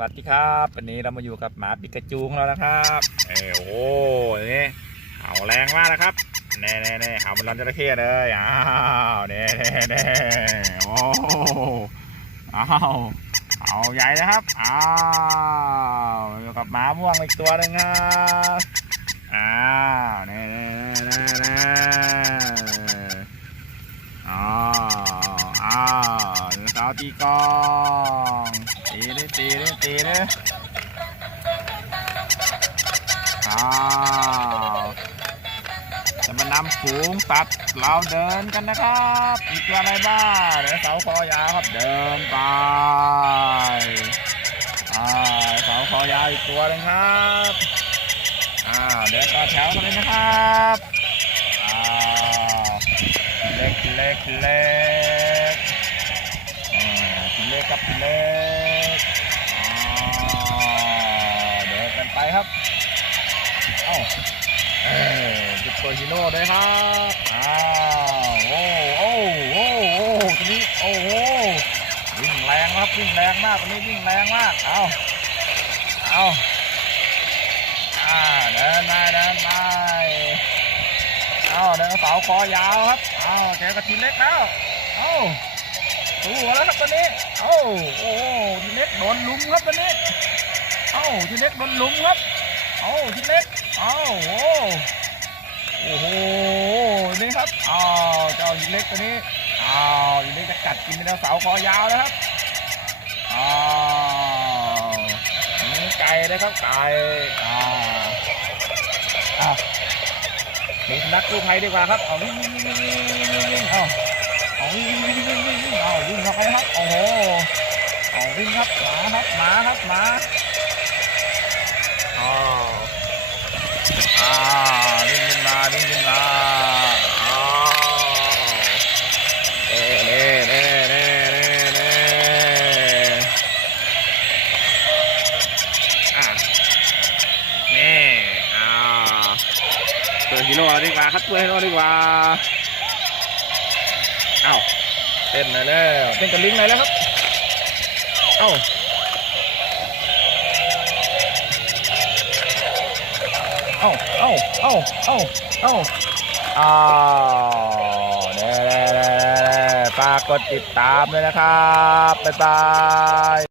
วัสดีครับ วันนี้เรามาอยู่กับหมาปิกาจูของเรานะครับเออโอ้โหนี่เห่าแรงมากนะครับเน่เน่เน่เห่ามันร้อนจระเข้เลยอ้าวเน่เน่เน่โอ้อ้าวเห่าใหญ่นะครับอ้าวอยู่กับหมาม่วงอีกตัวหนึ่งครับอ้าวเน่เน่เน่เน่อ้าวอ้าวเดี๋ยวตีกลอง ตีดิตีดิตีดิอ้าวจะมานำฝูงสัตว์เราเดินกันนะครับมีตัวอะไรบ้างเดี๋ยวเสาคอยาวครับเดินไปอ่าเสาคอยาวอีกตัวหนึงครับอ่าเดินต่อแถวกันเลยนะครับอ้าวเล็กเล็กเล็ก ครับเอ้าเออจุดตัวฮีโร่ด้วยครับอ้าวโอ้โอ้โอ้โอ้ตัวนี้โอ้โหวิ่งแรงครับวิ่งแรงมากตัวนี้วิ่งแรงมากเอาเอาอ่าเดินไปเดินไปเอาเดินเสาคอยาวครับเอาเจอกับทีเล็กแล้วเอาตัวแล้วครับตอนนี้เอ้าโอ้ทีเล็กโดนลุมครับตอนนี้ อ้าทีเล็กโดนลุมครับเอ้าทีเล็กเอ้าโอ้โอ้โหนี่ครับอ้าวเจ้าทีเล็กตัวนี้อ้าวทีเล็กจะกัดกินไดโนเสาร์คอยาวแล้วครับอ้าวนี่ไก่เลยครับไก่อ่าวอะมีสุนัขกู้ภัยดีกว่าครับเอาวิ่งวิ่งวิ่งวิ่งวิ่งเอาเอาวิ่งวิ่งวิ่งวิ่งวิ่งวิ่งเอาวิ่งเข้าไปครับโอ้โหเอาวิ่งครับหมาครับหมาครับหมา อ๋ออ่าวิ่งขึ้นมาวิ่งขึ้นมาอ๋อเน่เน่เน่เน่เน่เน่อะนี่อ่าตัวฮีโร่ดีกว่าครับตัวฮีโร่ดีกว่าเอ้าเต้นหน่อยแล้วเต้นกับลิงหน่อยแล้วครับเอ้า เอ้าเอ้าเอ้าเอ้าเอ้าอ้าวเด้อเด้อเด้อเด้อฝากกดติดตามเลยนะครับ บ๊ายบาย